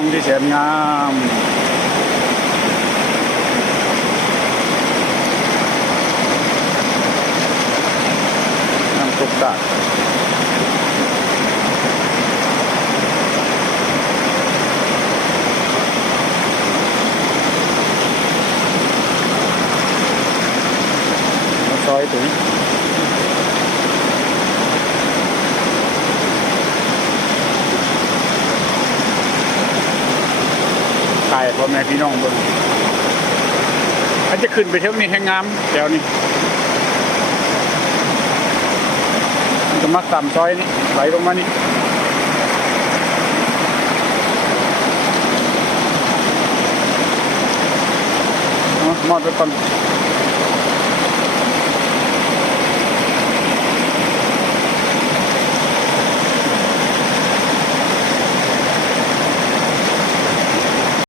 องที่แสนงามน้ำตกตาดซอยถึงถ่ายพ่อแม่พี่น้องเบิ่งอาจจะขึ้นไปเที่ยวนี้แห่งงามแถวนี้จะมาตามซอยนี้ไหลลงมานี่มอดไปก่อน